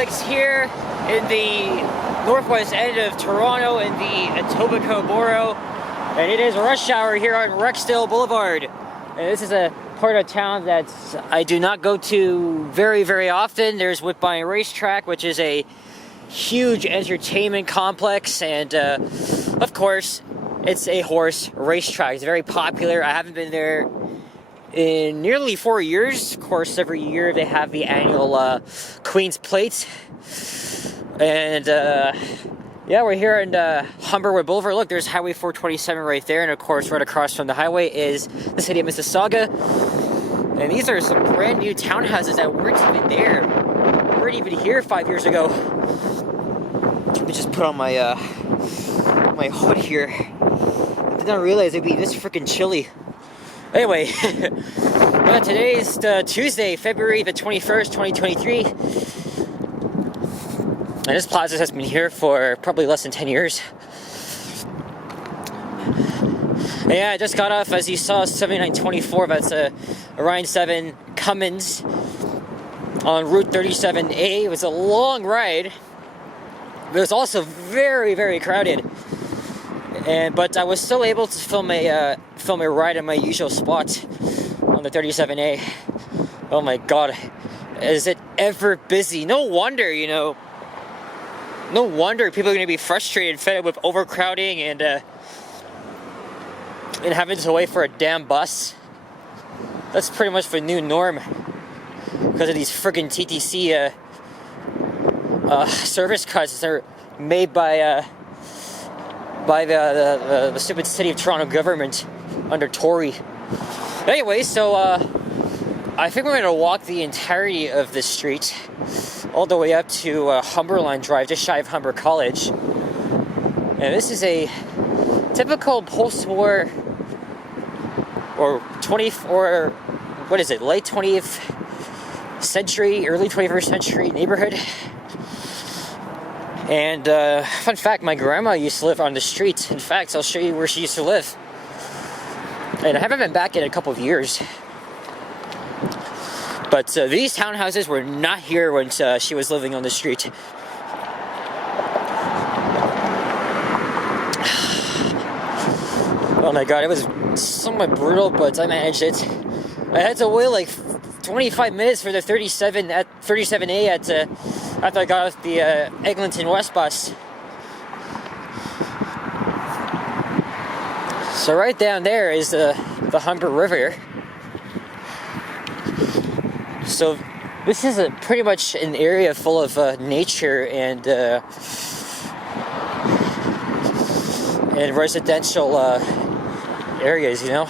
Alex here in the northwest end of Toronto in the Etobicoke borough, and it is rush hour here on Rexdale Boulevard. And this is a part of town that I do not go to very often. There's Whitby Racetrack, which is a huge entertainment complex, and of course it's a horse racetrack. It's very popular. I haven't been there in nearly 4 years. Of course, every year they have the annual Queen's Plate. And yeah, we're here in Humberwood Boulevard. Look, there's Highway 427 right there, and of course right across from the highway is the city of Mississauga. And these are some brand new townhouses that weren't even there. Weren't even here 5 years ago. Let me just put on my my hood here. I did not realize it'd be this freaking chilly. Anyway, today is Tuesday, February the 21st, 2023. And this plaza has been here for probably less than 10 years. And yeah, I just got off, as you saw, 7924. That's Orion 7 Cummins on Route 37A. It was a long ride, but it was also very crowded. But I was still able to film a ride in my usual spot on the 37A. Oh my god, is it ever busy? No wonder, you know. No wonder people are going to be frustrated, fed up with overcrowding and having to wait for a damn bus. That's pretty much the new norm because of these friggin' TTC service cuts that are made by the stupid city of Toronto government under Tory. Anyway, so I think we're going to walk the entirety of this street all the way up to Humberland Drive, just shy of Humber College. And this is a typical post-war or late 20th century, early 21st century neighborhood. And fun fact, my grandma used to live on the street. In fact, I'll show you where she used to live. And I haven't been back in a couple of years. But these townhouses were not here when she was living on the street. Oh my god, it was somewhat brutal, but I managed it. I had to wait like 25 minutes for the 37A after I got off the Eglinton West bus. So right down there is the Humber River. So this is pretty much an area full of nature and residential areas, you know.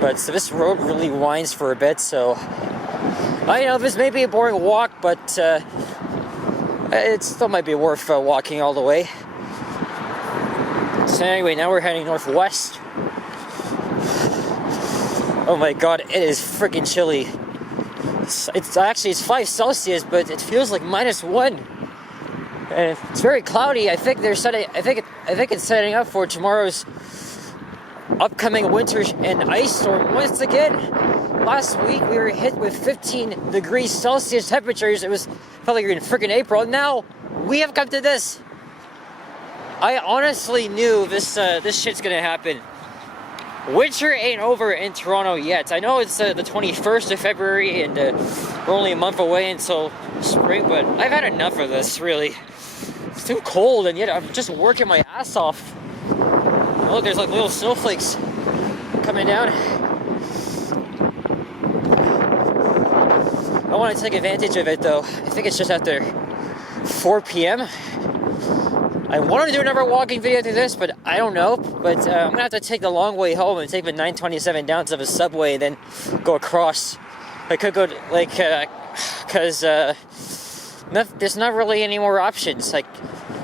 But so this road really winds for a bit, so I know this may be a boring walk, but it still might be worth walking all the way. So anyway, now we're heading northwest. Oh my god, it is freaking chilly. It's 5 Celsius, but it feels like -1. And it's very cloudy. I think it's setting up for tomorrow's upcoming winter and ice storm once again. Last week we were hit with 15 degrees Celsius temperatures. It was probably in freaking April. Now we have come to this. I honestly knew this shit's gonna happen. Winter ain't over in Toronto yet. I know it's the 21st of February and we're only a month away until spring, but I've had enough of this, really. It's too cold, and yet I'm just working my ass off. Look, there's like little snowflakes coming down. I want to take advantage of it, though. I think it's just after 4 p.m. I wanted to do another walking video to this, but I don't know. But I'm gonna have to take the long way home and take the 927 down to the subway and then go across. I could go because there's not really any more options. Like,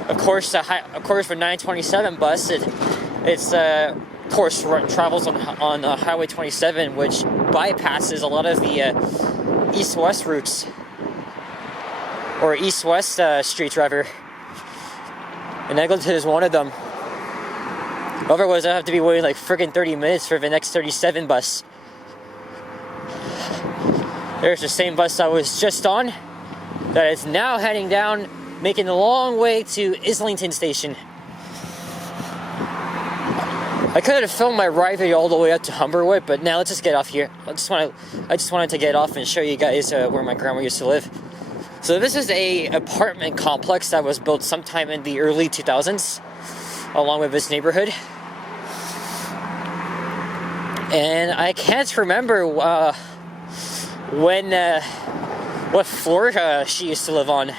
of course, the 927 bus, it's of course travels on Highway 27, which bypasses a lot of the east-west routes, or east-west streets rather. And Eglinton is one of them. Otherwise, I have to be waiting like friggin' 30 minutes for the next 37 bus. There's the same bus I was just on. that is now heading down, making the long way to Islington Station. I could have filmed my ride video all the way up to Humberwood, but now let's just get off here. I just wanted to get off and show you guys where my grandma used to live. So this is a apartment complex that was built sometime in the early 2000s, along with this neighborhood. And I can't remember what floor she used to live on.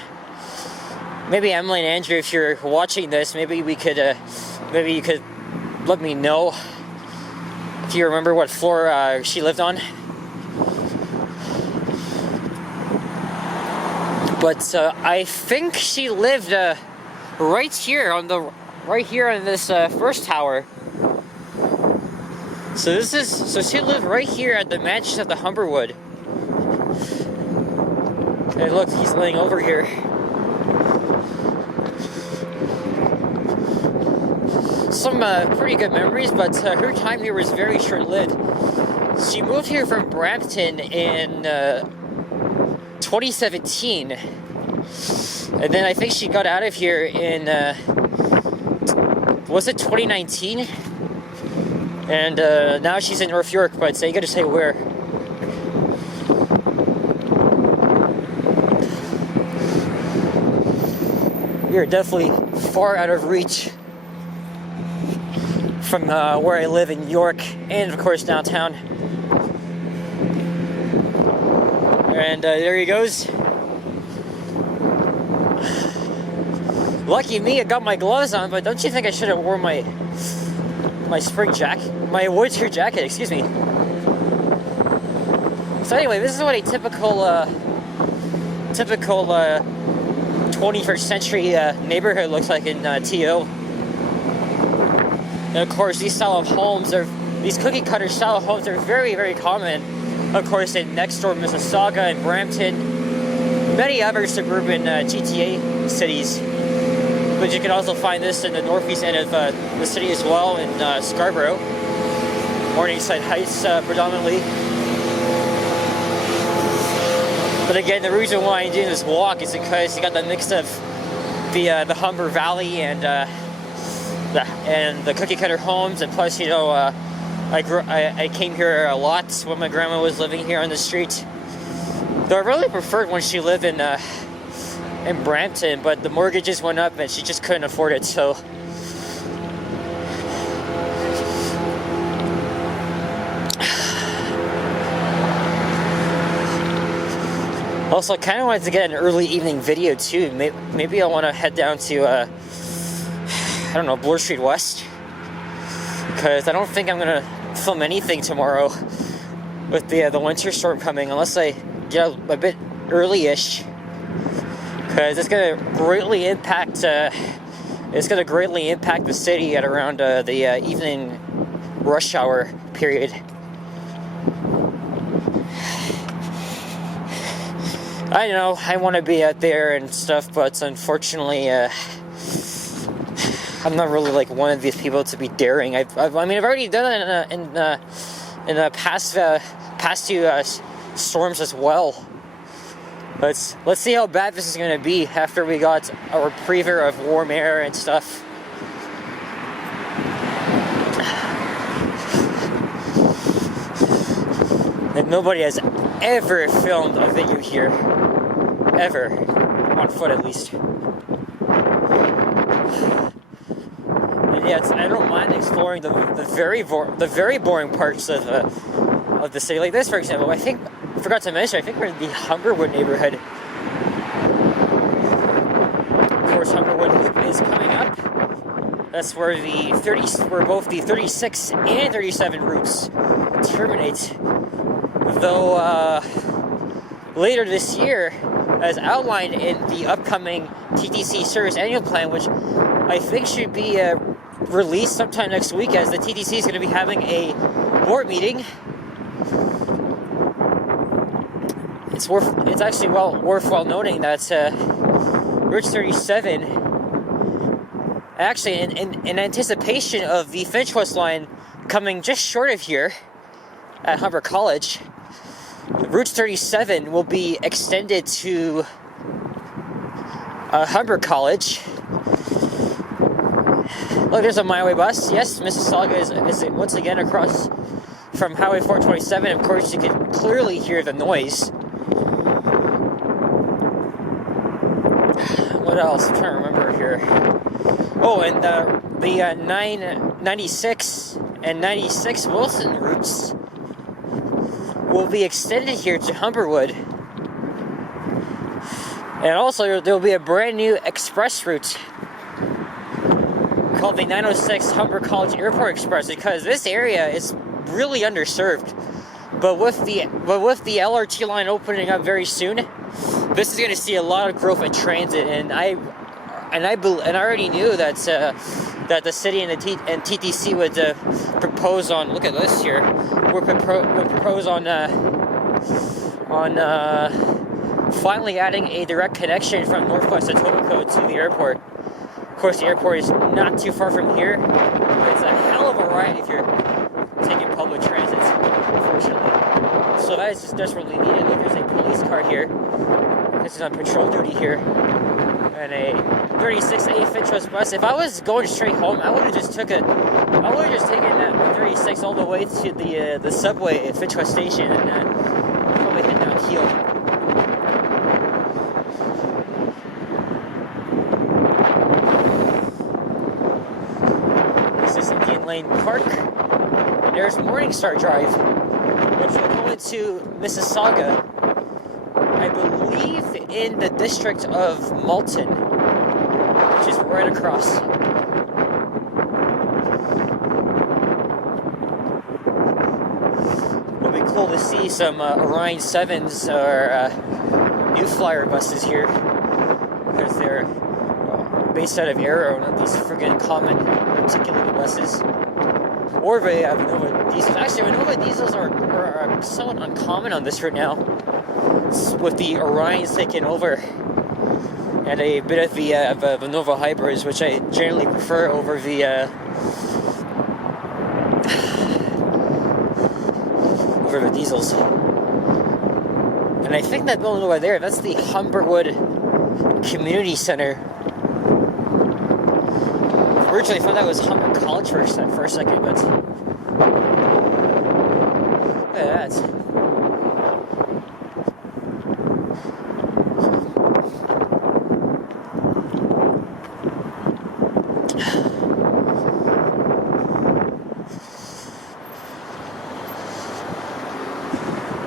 Maybe Emily and Andrew, if you're watching this, maybe you could let me know if you remember what floor she lived on. But I think she lived right here on this first tower. So she lived right here at the mansion of the Humberwood. Hey, look, he's laying over here. Some pretty good memories, but her time here was very short-lived. She moved here from Brampton in 2017, and then I think she got out of here in was it 2019? And now she's in North York, but you gotta say where. We are definitely far out of reach from where I live in York, and of course downtown. And there he goes. Lucky me, I got my gloves on, but don't you think I should have worn my spring jacket, my winter jacket, excuse me. So anyway, this is what a typical 21st century neighborhood looks like in TO. And of course, these cookie cutter style of homes are very, very common. Of course, in next door Mississauga and Brampton, many other suburban GTA cities. But you can also find this in the northeast end of the city as well, in Scarborough, Morningside Heights predominantly. But again, the reason why I'm doing this walk is because you got the mix of the Humber Valley and the cookie cutter homes, and plus, you know, I came here a lot when my grandma was living here on the street. Though I really preferred when she lived in Brampton, but the mortgages went up and she just couldn't afford it, so. Also, I kind of wanted to get an early evening video too. Maybe I want to head down to, I don't know, Bloor Street West, because I don't think I'm going to film anything tomorrow with the winter storm coming, unless I get a bit early-ish. Because it's going to greatly impact the city at around the evening rush hour period. I know I want to be out there and stuff, but unfortunately, I'm not really like one of these people to be daring. I've already done it in the past two storms as well. Let's see how bad this is going to be after we got a repriever of warm air and stuff. And nobody has ever filmed a video here. Ever. On foot at least. And yeah, I don't mind exploring the very boring parts of the city. Like this, for example. I forgot to mention, I think we're in the Humberwood neighborhood. Of course, Humberwood Loop is coming up. That's where both the 36 and 37 routes terminate. Though later this year, as outlined in the upcoming TTC Service Annual Plan, which I think should be released sometime next week, as the TTC is going to be having a board meeting. It's actually worthwhile noting that Route 37, actually in anticipation of the Finch West line coming just short of here at Humber College, Route 37 will be extended to Humber College. Look, there's a Mineway bus. Yes, Mississauga is once again across from Highway 427. Of course, you can clearly hear the noise. What else? I'm trying to remember here. Oh, and the 996 and 96 Wilson routes will be extended here to Humberwood. And also, there will be a brand new express route called the 906 Humber College Airport Express, because this area is really underserved. But with the LRT line opening up very soon, this is going to see a lot of growth in transit. And I already knew that the city and TTC would propose on. Look at this here. Would propose on finally adding a direct connection from Northwest Etobicoke to the airport. Of course, the airport is not too far from here, but it's a hell of a ride if you're taking public transit, unfortunately. So that is just desperately needed. Look, there's a police car here. This is on patrol duty here. And a 36A Fitchurst bus. If I was going straight home, I would have just taken that 36 all the way to the subway at Fitchurst station and probably head down Heel. Lane Park. And there's Morningstar Drive, which will go into Mississauga, I believe in the district of Malton, which is right across. It'll be cool to see some Orion 7s or New Flyer buses here, because they're based out of Arrow, not these friggin' common articulated buses. Or the Nova diesels. Actually, Nova diesels are somewhat uncommon on this route now, with the Orions taking over, and a bit of the Nova hybrids, which I generally prefer over the diesels. And I think that building over there, that's the Humberwood Community Center. Originally, I thought that was Humber College for a second, but look at that.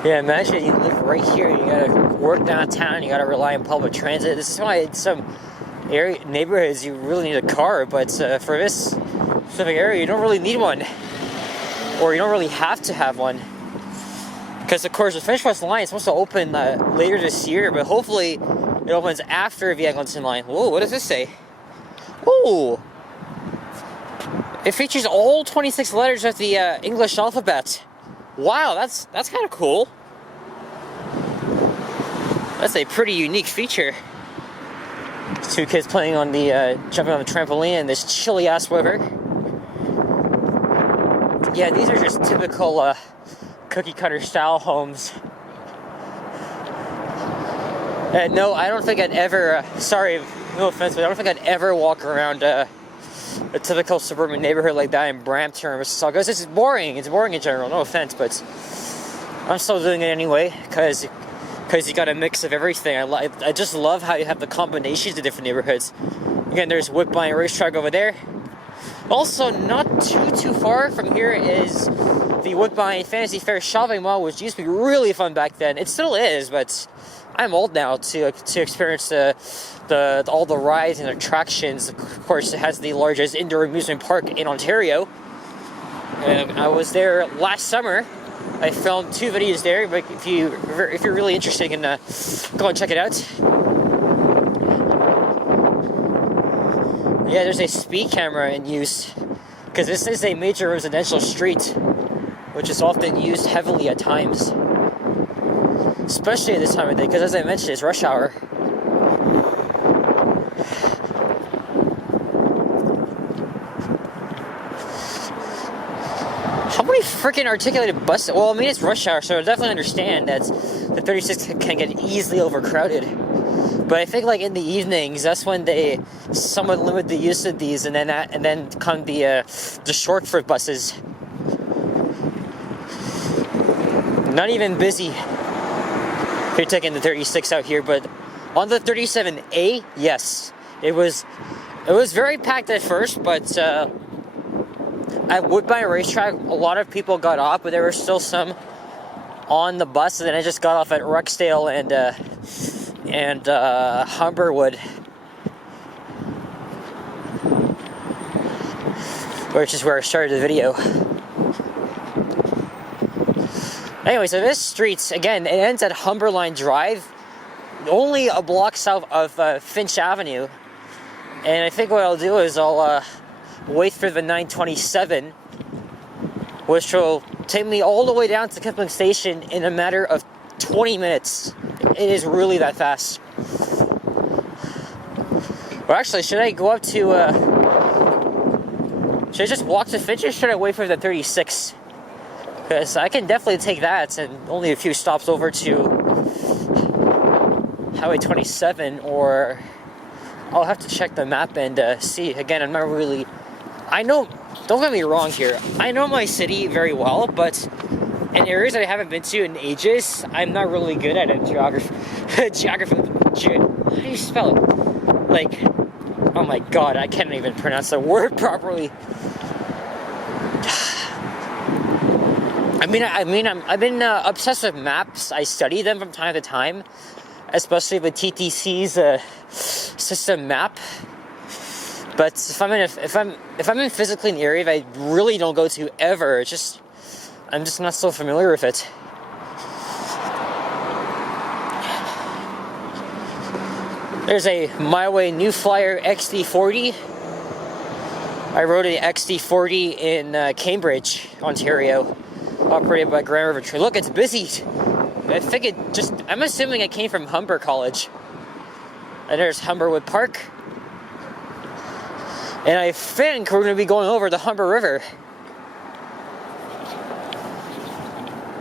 Yeah, imagine you live right here, you gotta work downtown, you gotta rely on public transit. This is why in some neighborhoods you really need a car, but for this specific area you don't really need one, or you don't really have to have one, because of course the Finch West line is supposed to open later this year, but hopefully it opens after the Eglinton line. Whoa, what does this say? Oh, it features all 26 letters of the English alphabet. Wow, that's kind of cool. That's a pretty unique feature. Two kids playing on the jumping on the trampoline in this chilly ass weather. Yeah, these are just typical cookie cutter style homes. No, I don't think I'd ever. Sorry, no offense, but I don't think I'd ever walk around a typical suburban neighborhood like that in Brampton or Mississauga. This is boring. It's boring in general. No offense, but I'm still doing it anyway because you got a mix of everything. I just love how you have the combinations of different neighborhoods. Again, there's Woodbine Racetrack over there. Also, not too far from here is the Woodbine Fantasy Fair shopping mall, which used to be really fun back then. It still is, but I'm old now to experience all the rides and attractions. Of course, it has the largest indoor amusement park in Ontario. I was there last summer. I filmed 2 videos there, but if you're really interested, you can go and check it out. Yeah, there's a speed camera in use, because this is a major residential street, which is often used heavily at times, especially at this time of day, because as I mentioned, it's rush hour. How many freaking articulated buses? Well, I mean, it's rush hour, so I definitely understand that the 36 can get easily overcrowded. But I think like in the evenings, that's when they somewhat limit the use of these, and then come the short foot buses. Not even busy if you're taking the 36 out here, but on the 37A, yes, it was very packed at first, but at Woodbine Racetrack, a lot of people got off, but there were still some on the bus, and then I just got off at Rexdale and Humberwood, which is where I started the video. Anyway, so this street, again, it ends at Humberline Drive, only a block south of Finch Avenue. And I think what I'll do is I'll wait for the 927, which will take me all the way down to Kipling Station in a matter of 20 minutes. It is really that fast. Or actually, should I go up to, should I just walk to Finch, or should I wait for the 36? Because I can definitely take that, and only a few stops over to Highway 27, or I'll have to check the map and see. Again, I'm not really, I know, don't get me wrong here, I know my city very well, but in areas that I haven't been to in ages, I'm not really good at it. Geography, how do you spell it? Like, oh my god, I can't even pronounce the word properly. I've been obsessed with maps. I study them from time to time, especially with TTC's system map. But if I'm in physically an area that I really don't go to ever, I'm just not so familiar with it. There's a My Way New Flyer XD40. I rode an XD40 in Cambridge, Ontario, operated by Grand River Trail. Look, it's busy. I think I'm assuming it came from Humber College. And there's Humberwood Park. And I think we're going to be going over the Humber River.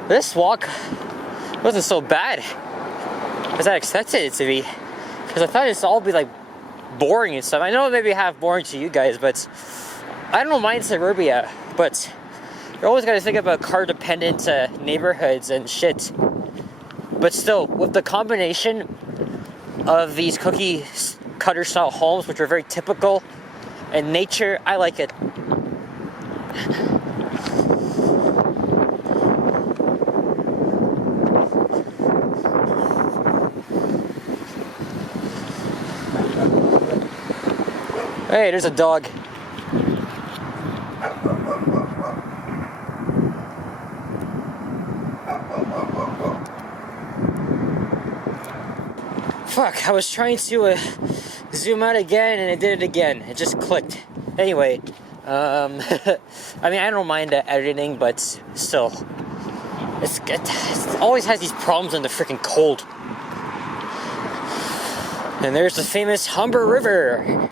This walk wasn't so bad as I expected it to be. Because I thought it'd all be like boring and stuff. I know it may be half boring to you guys, but I don't mind suburbia. But you're always got to think about car-dependent neighborhoods and shit. But still, with the combination of these cookie cutter style homes, which are very typical, and nature, I like it. Hey, there's a dog. Fuck, I was trying to zoom out again and it did it again. It just clicked. Anyway, I mean, I don't mind editing, but still. It always has these problems in the freaking cold. And there's the famous Humber River.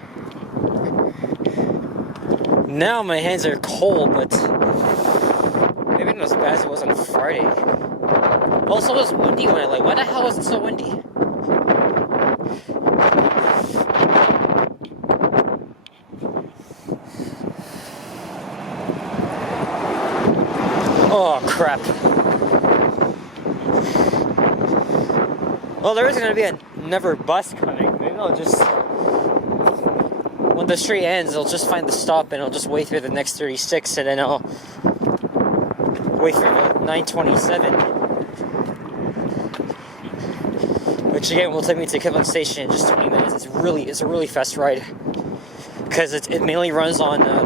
Now my hands are cold, but maybe not as bad as it was on Friday. Also, it was windy when I left. Why the hell was it so windy? Oh, crap. Well, there is going to be another bus coming. Maybe I'll just... When the street ends, I'll just find the stop and I'll just wait through the next 36, and then I'll wait for the 927. Which again will take me to Kipling Station in just 20 minutes. It's a really fast ride. Because it mainly runs on the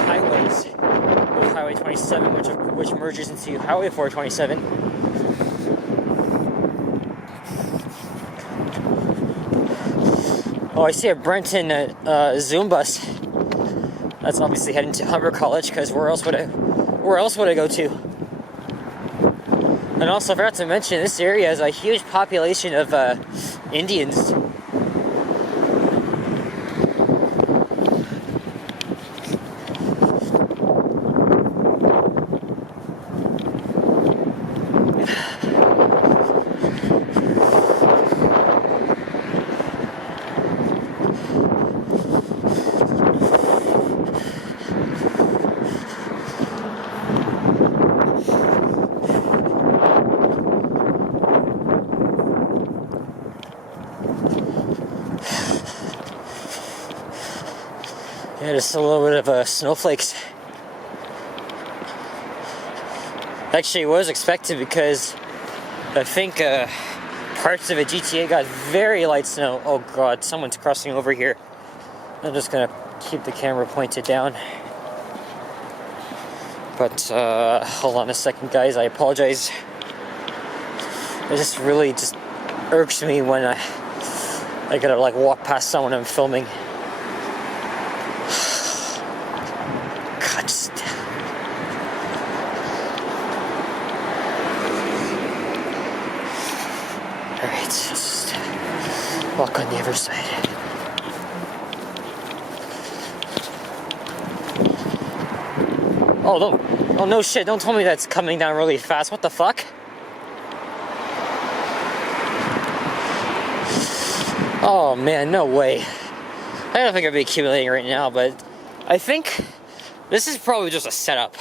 highways. With Highway 27, which merges into Highway 427. Oh, I see a Brenton Zoom bus. That's obviously heading to Humber College, because where else would I go to? And also, I forgot to mention, this area has a huge population of Indians. Yeah, just a little bit of snowflakes. Actually, it was expected because I think parts of a GTA got very light snow. Oh god, someone's crossing over here. I'm just gonna keep the camera pointed down. But hold on a second, guys. I apologize. It just really just irks me when I gotta like walk past someone I'm filming. God, just... Alright, just walk on the other side. Oh, oh no shit, don't tell me that's coming down really fast. What the fuck? Oh man, no way. I don't think I'd be accumulating right now, but I think this is probably just a setup.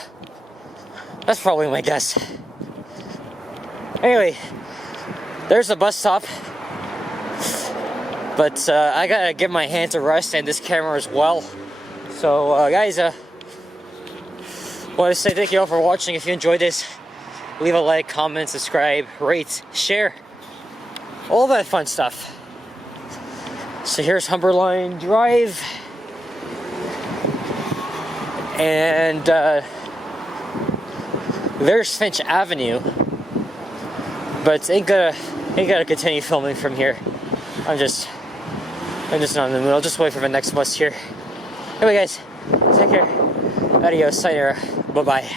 That's probably my guess. Anyway, there's the bus stop. But I gotta give my hand to rest and this camera as well. So guys, want to say thank you all for watching. If you enjoyed this, leave a like, comment, subscribe, rate, share, all that fun stuff. So here's Humberline Drive, and there's Finch Avenue, but ain't gonna continue filming from here. I'm just not in the mood. I'll just wait for the next bus here. Anyway guys, take care. Adios, sayonara, bye-bye.